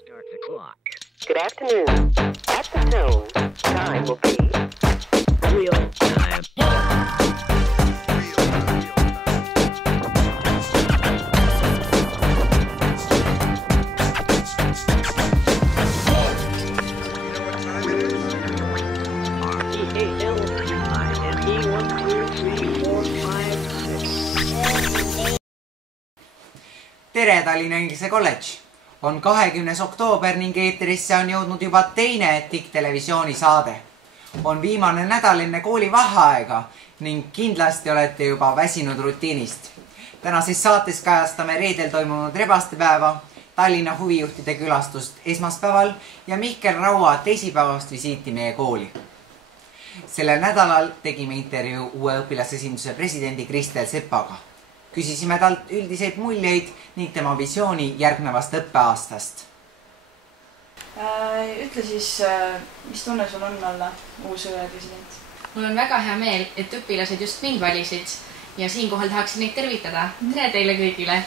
Start the clock. Good afternoon. At the tone, time will be Real time. Tere Tallinna Inglise Kolledž! On 20. oktoober ning eetrisse on jõudnud juba teine TIK-televisiooni saade. On viimane nädal enne kooli vaheaega ning kindlasti olete juba väsinud rutiinist. Tänases saates kajastame reedel toimunud rebastepäeva, Tallinna huvijuhtide külastust esmaspäeval ja Mihkel Raua teisipäevast visiiti meie kooli. Sellel nädalal tegime intervjuu uue õpilasesinduse presidendi Kristel Sepaga. Küsisime talt üldiseid muljeid ning tema visiooni järgnevast õppeaastast. Ütle siis, mis tunne sul on olla uus president? Mul on väga hea meel, et õpilased just mind valisid ja siinkohal tahaksin neid tervitada. Tere teile kõigile!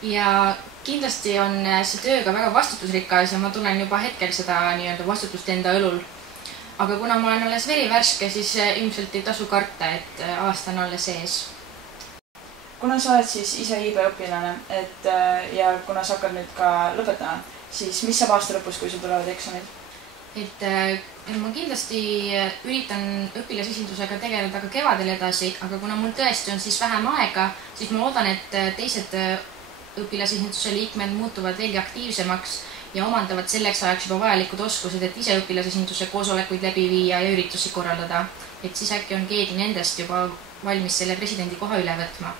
Ja kindlasti on see tööga väga vastutusrikas ja ma tunnen juba hetkel seda vastutust enda õlul. Aga kuna ma olen alles verivärske, siis ilmselt ei tasu karta, et aasta on alles ees. Kuna sa oled siis ise IB õpilane ja kuna sa hakkad nüüd ka lõpetama, siis mis saab aasta lõpus, kui sul tulevad eksamid? Ma kindlasti üritan õpilasesindusega tegeleda ka kevadel edasi, aga kuna mul tõesti on siis vähem aega, siis ma loodan, et teised õpilasesinduse liikmed muutuvad veelgi aktiivsemaks ja omandavad selleks ajaks juba vajalikud oskused, et ise õpilasesinduse koosolekuid läbi viia ja üritusi korraldada. Et siis äkki on keegi nendest juba valmis selle presidendi koha üle võtma.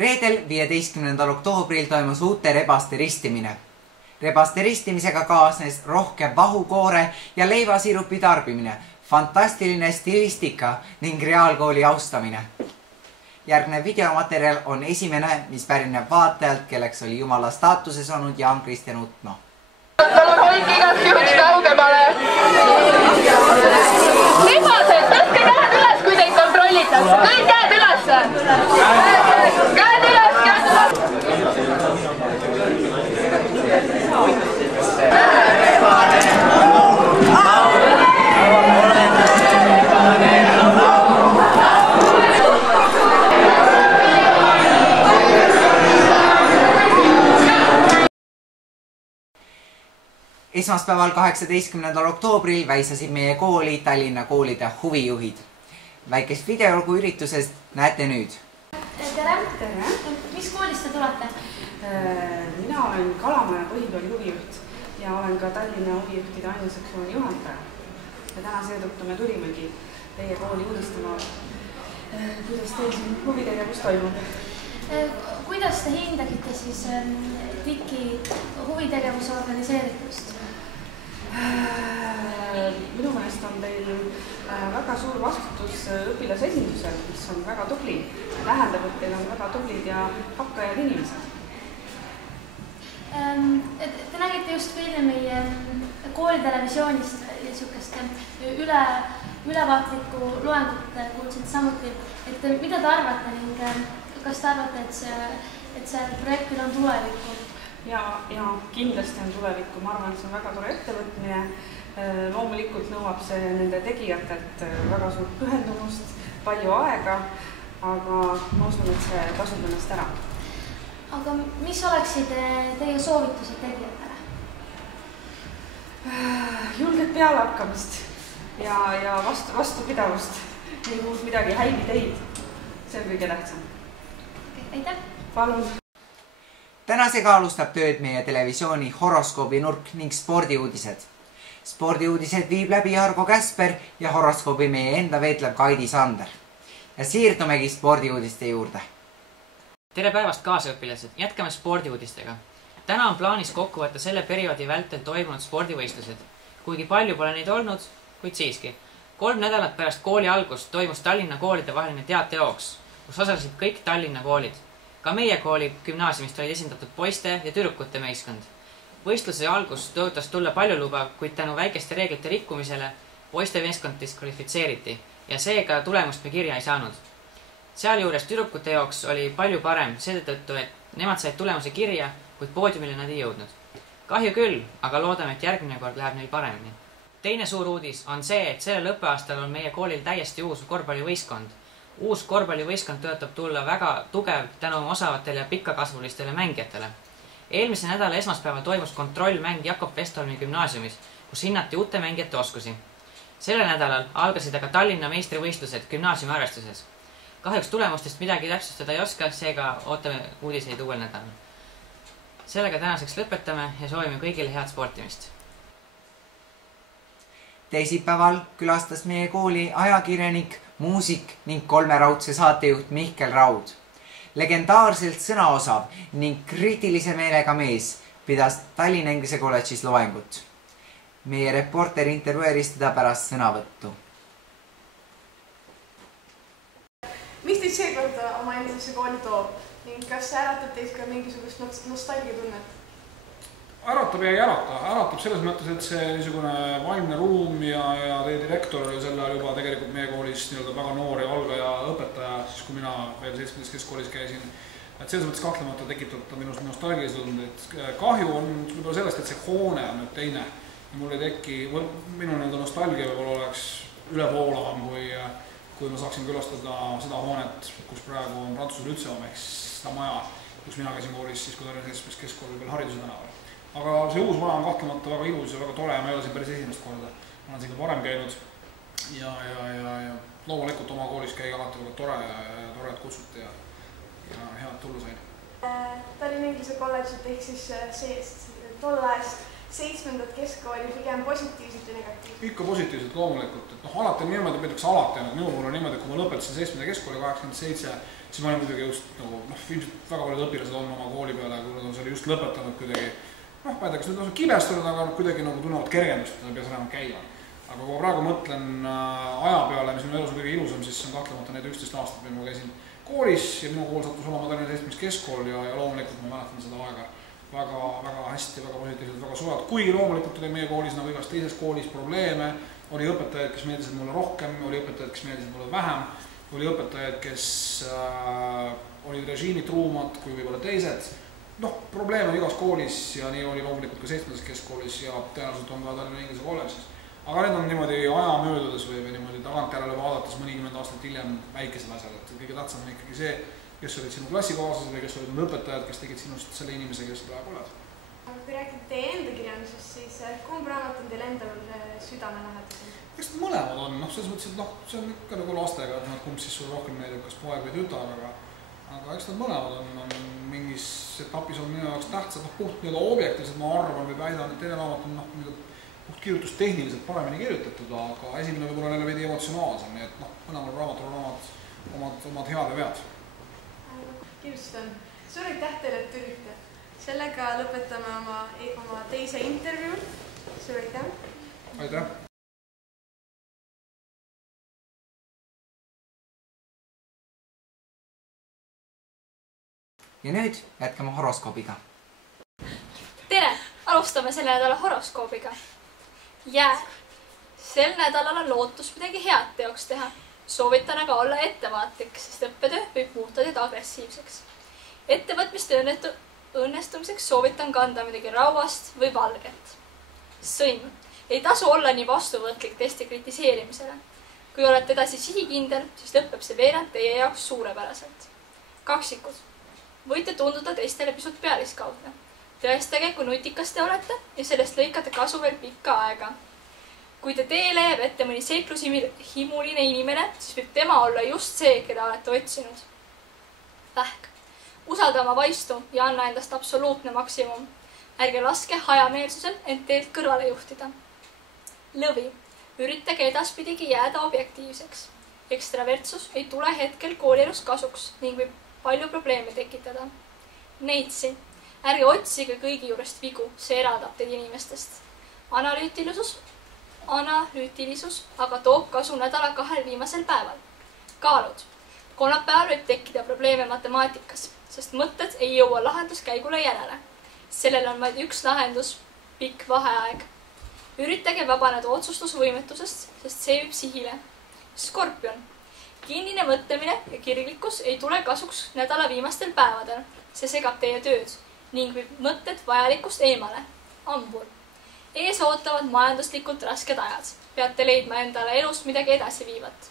Reedel 15. oktoobril toimus uute rebaste ristimine. Rebaste ristimisega kaasnes rohkem vahukoore ja leivasirupi tarbimine, fantastiline stilistika ning reaalkooli austamine. Järgnev videomaterjal on esimene, mis pärineb vaatajalt, kelleks oli Jumala staatuses olnud Jaan Kristjan Utno. Palun hoidke igast juhuks kaugemale. Libased, tõstke käed üles, kui teid kontrollitakse. Kõik käed üles. Käed üles, käed üles. Esmaspäeval 18. oktoobril väisasid meie kooli Tallinna koolide huvijuhid. Väikest videolugu üritusest näete nüüd. Tere! Mis koolist te tulete? Mina olen Kalamaja põhikooli huvijuht ja olen ka Tallinna huvijuhtide ainesektsiooni juhataja. Ja täna seetõttu me tulimegi teie kooli uudistama, kuidas teil siin huvitegevus toimub. Kuidas te hindagite siis TIK-i huvitegevuse organiseeritust? Minu meelest on teil väga suur vastutus õpilasesindusel, mis on väga tubli. Tähendab, et teil on väga tublid ja hakkajad inimesed. Te nägite just kõige meie koolitelevisioonist ülevaatlikku loengut kuulsite samuti. Mida te arvate ning kas te arvate, et see projektil on tulevikku? Ja kindlasti on tulevikku. Ma arvan, et see on väga tore ettevõtmine. Loomulikult nõuab see nende tegijatelt väga suurt pühendumust, palju aega, aga ma usun, et see tasub ennast ära. Aga mis oleksid teie soovitused tegijatele? Julget pealehakkamist ja vastupidavust, nii muud midagi, häid ideid. See on kõige tähtsam. Aitäh! Palun! Tänasega alustab tööd meie televisiooni horoskoobi nurk ning spordiuudised. Spordiuudised viib läbi Argo Käsper ja horoskoobi meie enda veetleb Kaidi Sander. Ja siirdumegi spordiuudiste juurde. Tere päevast kaasaõpilased, jätkame spordiuudistega. Täna on plaanis kokku võtta selle perioodi vältel toimunud spordivõistlused. Kuigi palju pole neid olnud, kuid siiski. 3 nädalat pärast kooli algust toimus Tallinna koolide vaheline teatejooks, kus osalesid kõik Tallinna koolid. Ka meie kooli gümnaasiumist olid esindatud poiste ja tüdrukute meeskond. Võistluse algus tõotas tulla paljulubav, kuid tänu väikeste reeglite rikkumisele poiste meeskond diskvalifitseeriti ja seega tulemust me kirja ei saanud. Sealjuures tüdrukute jaoks oli palju parem seetõttu, et nemad said tulemuse kirja, kuid poodiumile nad ei jõudnud. Kahju küll, aga loodame, et järgmine kord läheb neil paremini. Teine suur uudis on see, et sellel õppeaastal on meie koolil täiesti uus korvpallivõistkond. Uus korvpallivõistkond tõotab tulla väga tugev tänu osavatele ja pikkakasvulistele mängijatele. Eelmise nädala esmaspäeval toimus kontrollmäng Jakob Westholmi gümnaasiumis, kus hinnati uute mängijate oskusi. Sellel nädalal algasid aga Tallinna meistrivõistlused gümnaasiumi arvestuses. Kahjuks tulemustest midagi täpsustada ei oska, seega ootame uudiseid uuel nädalal. Sellega tänaseks lõpetame ja soovime kõigile head sportimist. Teisipäeval külastas meie kooli ajakirjanik, muusik ning kolmeraudse saatejuht Mihkel Raud. Legendaarselt sõnaosav ning kriitilise meelega mees pidas Tallinna Inglise kolledžis loengut. Meie reporter intervjueeris teda pärast sõnavõttu. Mis teid seekord oma endisesse kooli toob ning kas see äratab teis ka mingisugust nostalgiatunnet? Äratab ja ei ärata. Äratab selles mõttes, et see niisugune vaimne ruum ja teie direktor oli selle juba tegelikult meie koolis väga noor ja algaja õpetaja, siis kui mina veel 7. keskkoolis käisin. Et selles mõttes kahtlemata tekitab minust nostalgilise tundeid. Kahju on võib-olla sellest, et see hoone on nüüd teine. Mul ei teki, minu nostalgia võib-olla oleks ülevoolavam, kui ma saaksin külastada seda hoonet, kus praegu on Prantsuse Lütseum, ehk seda maja, kus mina käisin koolis, siis kui Tallinna 7. keskkool veel Hariduse tänaval. Aga see uus maja on kahtlemata väga ilus ja väga tore ja ma ei ole siin päris esimest korda. Ma olen siin ka varem käinud ja loomulikult oma koolis käi alati väga tore ja tore, et kutsuti ja head tulla sain. Tallinna Inglise kolledžit ehk siis tol ajast 7. keskkooli pigem positiivselt ja negatiivselt? Ikka positiivselt loomulikult. Alati on niimoodi, et alati on, et minu puhul on niimoodi, kui ma lõpetasin 7. keskkooli 87, siis ma olin muidugi just ilmselt väga paljud õpilased on oma kooli peale, kui nad on selle just lõpetanud kuidagi, ma ei tea, kas nüüd on kibestunud, aga kuidagi tunnevad kergendust, et nad peas enam käima. Aga kui ma praegu mõtlen aja peale, mis minu elus on kõige ilusam, siis on kahtlemata need 11 aastat, mil ma käisin koolis ja minu kool sattus olema Tallinna 7. keskkool ja loomulikult ma mäletan seda aega väga hästi, väga positiivselt, väga soojalt. Kuigi loomulikult oli meie koolis nagu igas teises koolis probleeme, oli õpetajaid, kes meeldisid mulle rohkem, oli õpetajaid, kes meeldisid mulle vähem, oli õpetajaid, kes olid režiimitruumad kui võib-olla teised. Probleem on igas koolis ja nii oli loomulikult ka 7. keskkoolis ja tõenäoliselt on ka Tallinna Inglise kolledžis. Aga need on niimoodi aja möödudes või niimoodi tagantjärele vaadates mõnikümmend aastat hiljem väikesed asjad, et kõige tähtsam on ikkagi see, kes olid sinu klassikaaslased või kes olid õpetajad, kes tegid sinust selle inimese, kes praegu oled. Kui räägite teie enda kirjandusest, siis kumb raamat on teil endal südamelähedasem? Eks need mõlemad on, selles mõttes, et see on ikka nagu lastega, et kumb siis sulle rohkem meeldib, kas poeg või tütar, aga eks need mõlemad on mingis etapis on minu jaoks tähtsad, puht objektiivselt ma arvan või väidan, et teine raamat on puht kirjutustehniliselt paremini kirjutatud, aga esimene võib-olla neile veidi emotsionaalsem, nii et mõlemal raamatul on omad head ja vead. Kirsten, suur aitäh teile, et tulite. Sellega lõpetame oma teise intervjuu. Suur aitäh. Aitäh. Ja nüüd jätkame horoskoobiga. Tere! Alustame selle nädala horoskoobiga. Jää. Sel nädalal on lootus midagi head teoks teha. Soovitan aga olla ettevaatlik, sest õppetöö võib muuta teid agressiivseks. Ettevõtmiste õnnestumiseks soovitan kanda midagi rauast või valget. Sõnn. Ei tasu olla nii vastuvõtlik testi kritiseerimisele. Kui olete edasi sihikindel, siis lõpeb see veerand teie jaoks suurepäraselt. Kaksikud. Võite tunduda teistele pisut pealiskaudne. Tõestage, kui nutikas te olete ja sellest lõikate kasu veel pikka aega. Kui te teele jääb ette mõni seiklushimuline inimene, siis võib tema olla just see, keda olete otsinud. Vähk. Usalda oma vaistu ja anna endast absoluutne maksimum. Ärge laske hajameelsusel end teelt kõrvale juhtida. Lõvi. Üritage edaspidigi jääda objektiivseks. Ekstravertsus ei tule hetkel koolielus kasuks ning võib palju probleeme tekitada. Neitsi. Ärge otsige kõigi juurest vigu, see eraldab teid inimestest. Analüütilisus aga toob kasu nädala 2 viimasel päeval. Kaalud. Kolmapäeval võib tekkida probleeme matemaatikas, sest mõtted ei jõua lahenduskäigule järele. sellel on vaid üks lahendus, pikk vaheaeg. Üritage vabaneda otsustusvõimetusest, sest see viib sihile. Skorpion. Kinnine mõtlemine ja kirglikkus ei tule kasuks nädala viimastel päevadel. See segab teie tööd ning viib mõtted vajalikust eemale. Hambur. Ees ootavad majanduslikult rasked ajad. Peate leidma endale elust midagi edasi viivat.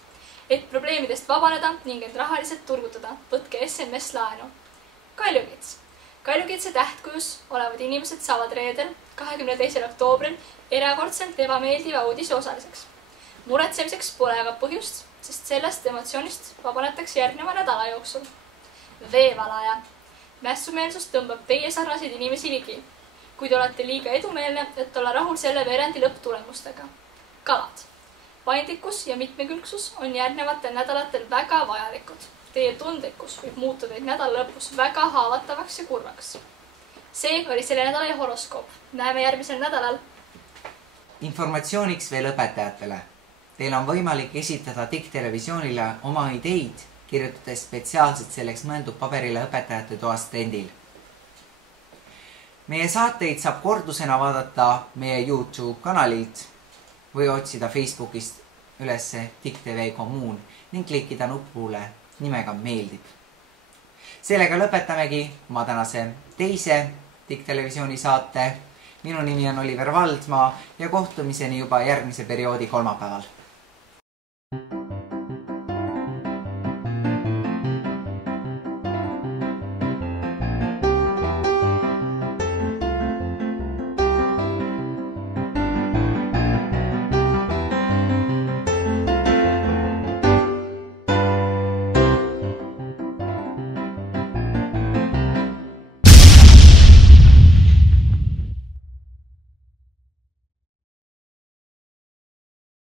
Et probleemidest vabaneda ning end rahaliselt turgutada, võtke SMS laenu. Kaljukits. Kaljukitse tähtkujus olevad inimesed saavad reedel 22. oktoobril erakordselt ebameeldiva uudise osaliseks. Muretsemiseks pole aga põhjust, sest sellest emotsioonist vabanetakse järgneva nädala jooksul. Veevalaja. Mässumeelsus tõmbab teie sarnaseid inimesi ligi, kuid olete liiga edumeelne, et olla rahul selle veerendi lõpptulemustega. Kalad. Paindlikkus ja mitmekülgsus on järgnevatel nädalatel väga vajalikud. Teie tundlikkus võib muuta teid nädala lõpus väga haavatavaks ja kurvaks. See oli selle nädala horoskoop. Näeme järgmisel nädalal. Informatsiooniks veel õpetajatele. Teil on võimalik esitada TIK-televisioonile oma ideid, kirjutades spetsiaalselt selleks mõeldud paberile õpetajate toas stendil. Meie saateid saab kordusena vaadata meie YouTube kanalilt või otsida Facebookist üles TIK TV kommuun ning klikkida nupule nimega meeldib. Sellega lõpetamegi oma tänase teise TIK-televisiooni saate. Minu nimi on Oliver Valdmaa ja kohtumiseni juba järgmise perioodi kolmapäeval.